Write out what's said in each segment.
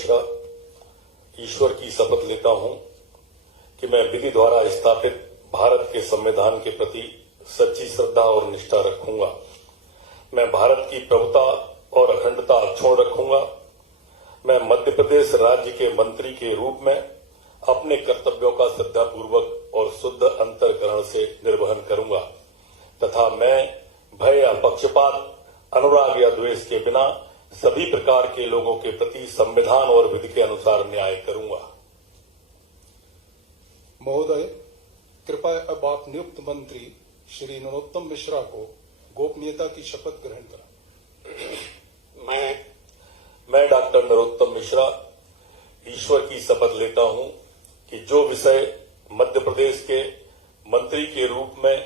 मिश्रा ईश्वर की शपथ लेता हूं कि मैं विधि द्वारा स्थापित भारत के संविधान के प्रति सच्ची श्रद्धा और निष्ठा रखूंगा। मैं भारत की प्रभुता और अखंडता अक्षुण्ण रखूंगा। मैं मध्य प्रदेश राज्य के मंत्री के रूप में अपने कर्तव्यों का श्रद्धापूर्वक और शुद्ध अंतःकरण से निर्वहन करूंगा तथा मैं भय या पक्षपात, अनुराग या द्वेष के बिना सभी प्रकार के लोगों के प्रति संविधान और विधि के अनुसार न्याय करूंगा। महोदय, कृपया अब आप नियुक्त मंत्री श्री नरोत्तम मिश्रा को गोपनीयता की शपथ ग्रहण कराएं। मैं डॉक्टर नरोत्तम मिश्रा ईश्वर की शपथ लेता हूं कि जो विषय मध्य प्रदेश के मंत्री के रूप में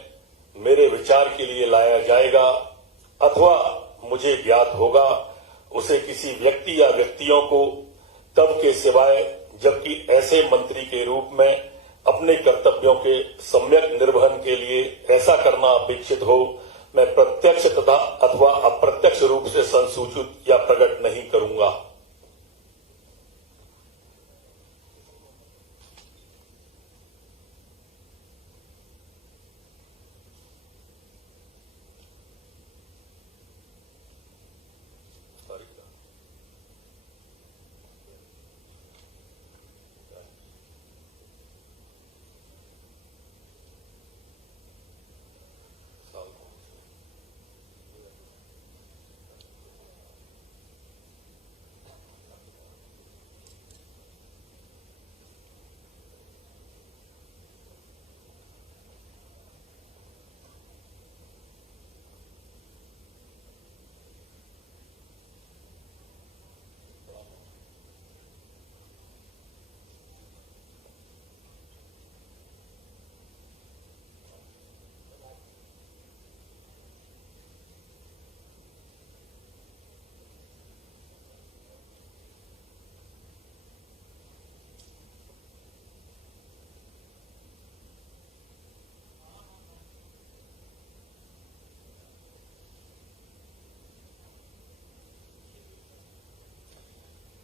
मेरे विचार के लिए लाया जाएगा अथवा मुझे ज्ञात होगा, उसे किसी व्यक्ति या व्यक्तियों को तब के सिवाय जबकि ऐसे मंत्री के रूप में अपने कर्तव्यों के सम्यक निर्वहन के लिए ऐसा करना अपेक्षित हो, मैं प्रत्यक्ष तथा अथवा अप्रत्यक्ष रूप से संसूचित या प्रकट नहीं करूंगा।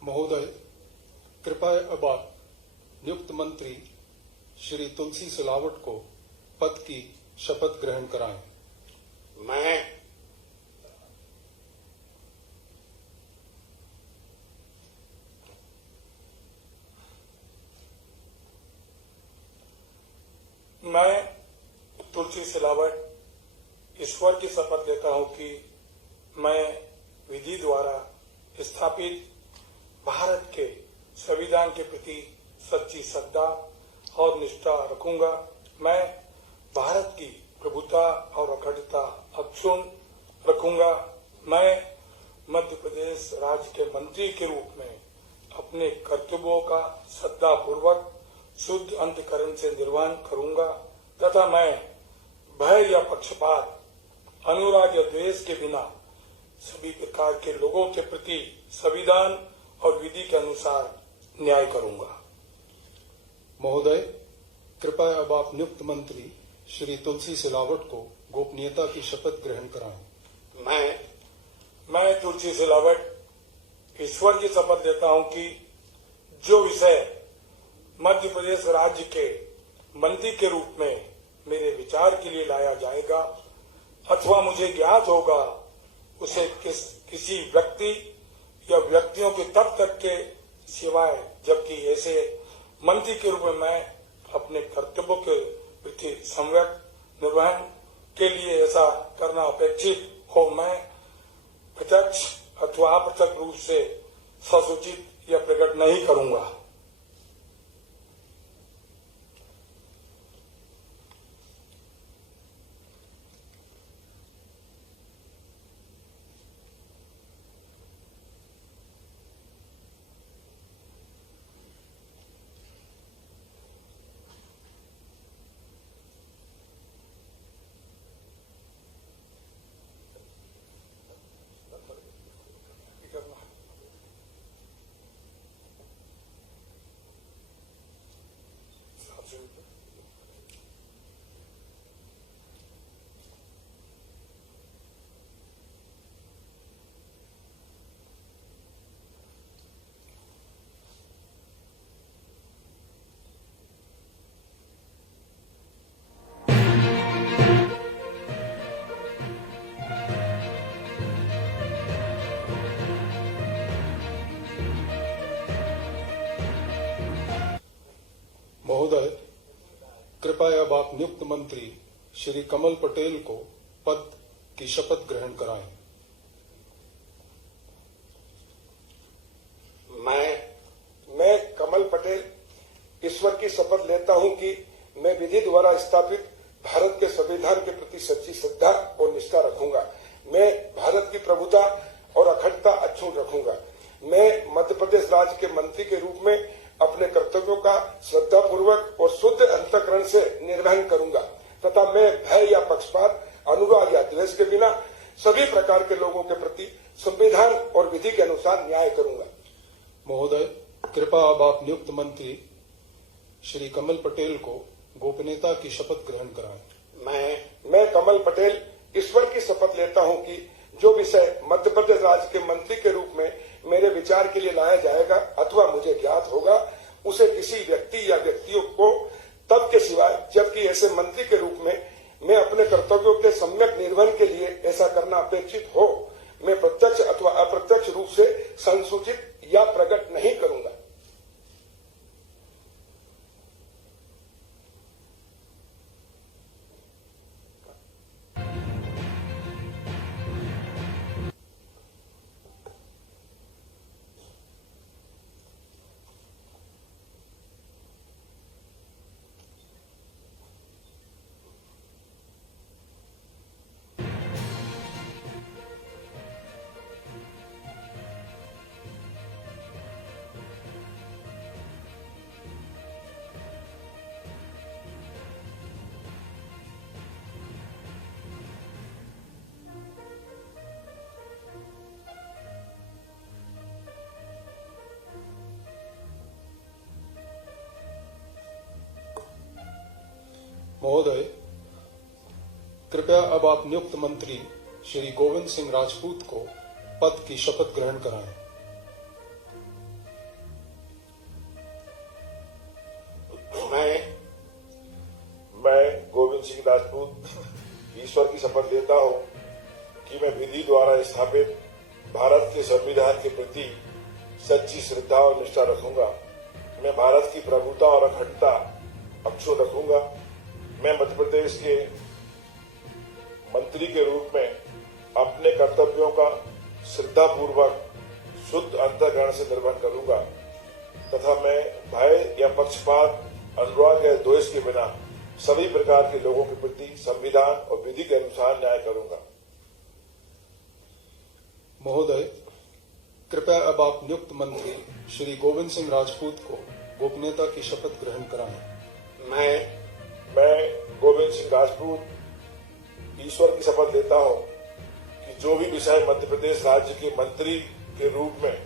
महोदय, कृपया अब आप नियुक्त मंत्री श्री तुलसी सिलावट को पद की शपथ ग्रहण कराएं। मैं तुलसी सिलावट ईश्वर की शपथ लेता हूं कि मैं विधि द्वारा स्थापित भारत के संविधान के प्रति सच्ची श्रद्धा और निष्ठा रखूंगा। मैं भारत की प्रभुता और अखंडता अक्षुण्ण रखूंगा। मैं मध्य प्रदेश राज्य के मंत्री के रूप में अपने कर्तव्यों का श्रद्धापूर्वक शुद्ध अंतःकरण से निर्वहन करूंगा तथा मैं भय या पक्षपात, अनुराग या द्वेष के बिना सभी प्रकार के लोगों के प्रति संविधान और विधि के अनुसार न्याय करूंगा। महोदय, कृपया अब आप नियुक्त मंत्री श्री तुलसी सिलावट को गोपनीयता की शपथ ग्रहण कराएं। मैं तुलसी सिलावट ईश्वर की शपथ लेता हूं कि जो विषय मध्य प्रदेश राज्य के मंत्री के रूप में मेरे विचार के लिए लाया जाएगा अथवा मुझे ज्ञात होगा, उसे किसी व्यक्ति या व्यक्तियों के तब तक के सिवाय जबकि ऐसे मंत्री के रूप में मैं अपने कर्तव्यों के प्रति सम्यक निर्वहन के लिए ऐसा करना अपेक्षित हो, मैं प्रत्यक्ष अथवा अप्रत्यक्ष रूप से ससूचित या प्रकट नहीं करूंगा। महोदय, कृपया अब आप नियुक्त मंत्री श्री कमल पटेल को पद की शपथ ग्रहण कराएं। मैं कमल पटेल ईश्वर की शपथ लेता हूं कि मैं विधि द्वारा स्थापित भारत के संविधान के प्रति सच्ची श्रद्धा और निष्ठा रखूंगा। मैं भारत की प्रभुता और अखंडता अक्षुण्ण रखूंगा। मैं मध्य प्रदेश राज्य के मंत्री के रूप में अपने कर्तव्यों का श्रद्धापूर्वक और शुद्ध अंतःकरण से निर्वहन करूंगा तथा मैं भय या पक्षपात, अनुराग या द्वेष के बिना सभी प्रकार के लोगों के प्रति संविधान और विधि के अनुसार न्याय करूंगा। महोदय, कृपया अब आप नियुक्त मंत्री श्री कमल पटेल को गोपनीयता की शपथ ग्रहण कराएं। मैं कमल पटेल ईश्वर की शपथ लेता हूं कि जो विषय मध्य प्रदेश राज्य के मंत्री के रूप में मेरे विचार के लिए लाया जाएगा अथवा मुझे ज्ञात होगा, उसे किसी व्यक्ति या व्यक्तियों को तब के सिवाय जबकि ऐसे मंत्री के रूप में मैं अपने कर्तव्यों के सम्यक निर्वहन के लिए ऐसा करना अपेक्षित हो, मैं प्रत्यक्ष अथवा अप्रत्यक्ष रूप से संसूचित या प्रकट नहीं करूंगा। महोदय, कृपया अब आप नियुक्त मंत्री श्री गोविंद सिंह राजपूत को पद की शपथ ग्रहण कराएं। मैं गोविंद सिंह राजपूत ईश्वर की शपथ लेता हूं कि मैं विधि द्वारा स्थापित भारत के संविधान के प्रति सच्ची श्रद्धा और निष्ठा रखूंगा। मैं भारत की प्रभुता और अखंडता अक्षुण्ण रखूंगा। मैं मध्य प्रदेश के मंत्री के रूप में अपने कर्तव्यों का श्रद्धापूर्वक शुद्ध अंतःकरण से निर्वहन करूंगा तथा मैं भय या पक्षपात, अनुराग या द्वेष के बिना सभी प्रकार के लोगों के प्रति संविधान और विधि के अनुसार न्याय करूंगा। महोदय, कृपया अब आप नियुक्त मंत्री श्री गोविंद सिंह राजपूत को गोपनीयता की शपथ ग्रहण कराएं। मैं गोविंद सिंह राजपूत ईश्वर की शपथ लेता हूं कि जो भी विषय मध्य प्रदेश राज्य के मंत्री के रूप में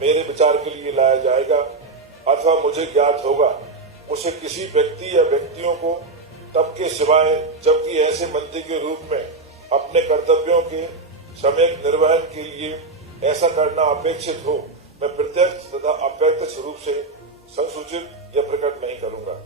मेरे विचार के लिए लाया जाएगा अथवा मुझे ज्ञात होगा, उसे किसी व्यक्ति या व्यक्तियों को तब के सिवाय जबकि ऐसे मंत्री के रूप में अपने कर्तव्यों के सम्यक निर्वहन के लिए ऐसा करना अपेक्षित हो, मैं प्रत्यक्ष तथा अप्रत्यक्ष रूप से संसूचित या प्रकट नहीं करूंगा।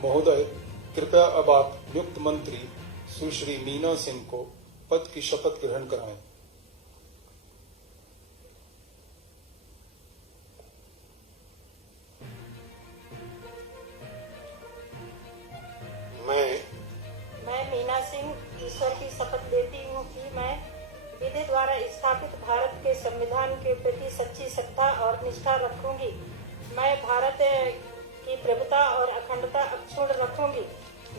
महोदय, कृपया अब आप नियुक्त मंत्री सुश्री मीना सिंह को पद की शपथ ग्रहण कराएं। मैं मीना सिंह ईश्वर की शपथ लेती हूँ कि मैं विधि द्वारा स्थापित भारत के संविधान के प्रति सच्ची श्रद्धा और निष्ठा रखूंगी। मैं भारत की प्रभुता और अखंडता अक्षुण्ण रखूंगी।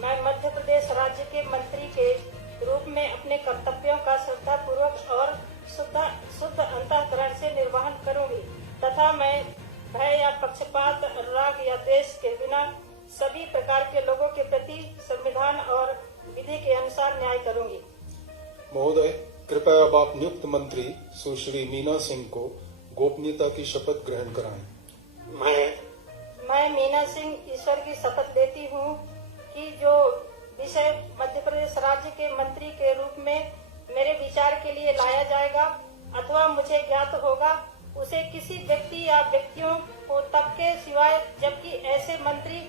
मैं मध्य प्रदेश राज्य के मंत्री के रूप में अपने कर्तव्यों का श्रद्धापूर्वक और शुद्ध अंतःकरण से निर्वहन करूंगी तथा मैं भय या पक्षपात, अनुराग या देश के बिना सभी प्रकार के लोगों के प्रति संविधान और विधि के अनुसार न्याय करूंगी। महोदय, कृपया अब आप नियुक्त मंत्री सुश्री मीना सिंह को गोपनीयता की शपथ ग्रहण कराएं। मैं मीना सिंह ईश्वर की शपथ लेती हूँ कि जो विषय मध्य प्रदेश राज्य के मंत्री के रूप में मेरे विचार के लिए लाया जाएगा अथवा मुझे ज्ञात होगा, उसे किसी व्यक्ति या व्यक्तियों को तब के सिवाय जबकि ऐसे मंत्री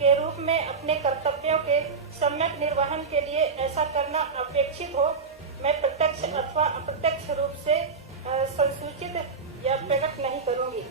के रूप में अपने कर्तव्यों के सम्यक निर्वहन के लिए ऐसा करना अपेक्षित हो, मैं प्रत्यक्ष अथवा अप्रत्यक्ष रूप से संसूचित या प्रकट नहीं करूंगी।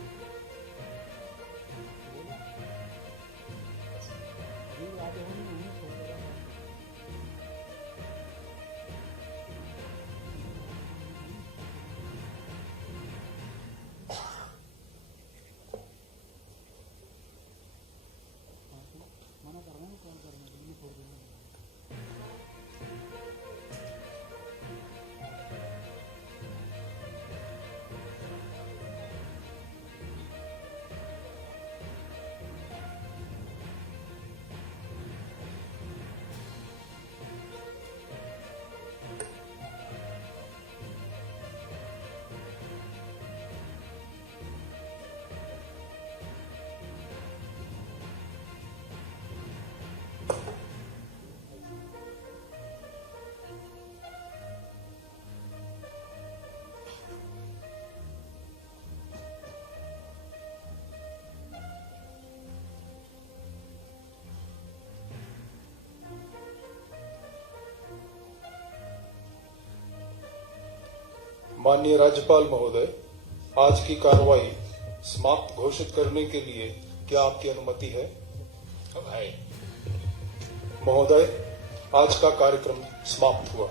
माननीय राज्यपाल महोदय, आज की कार्रवाई समाप्त घोषित करने के लिए क्या आपकी अनुमति है? महोदय, आज का कार्यक्रम समाप्त हुआ।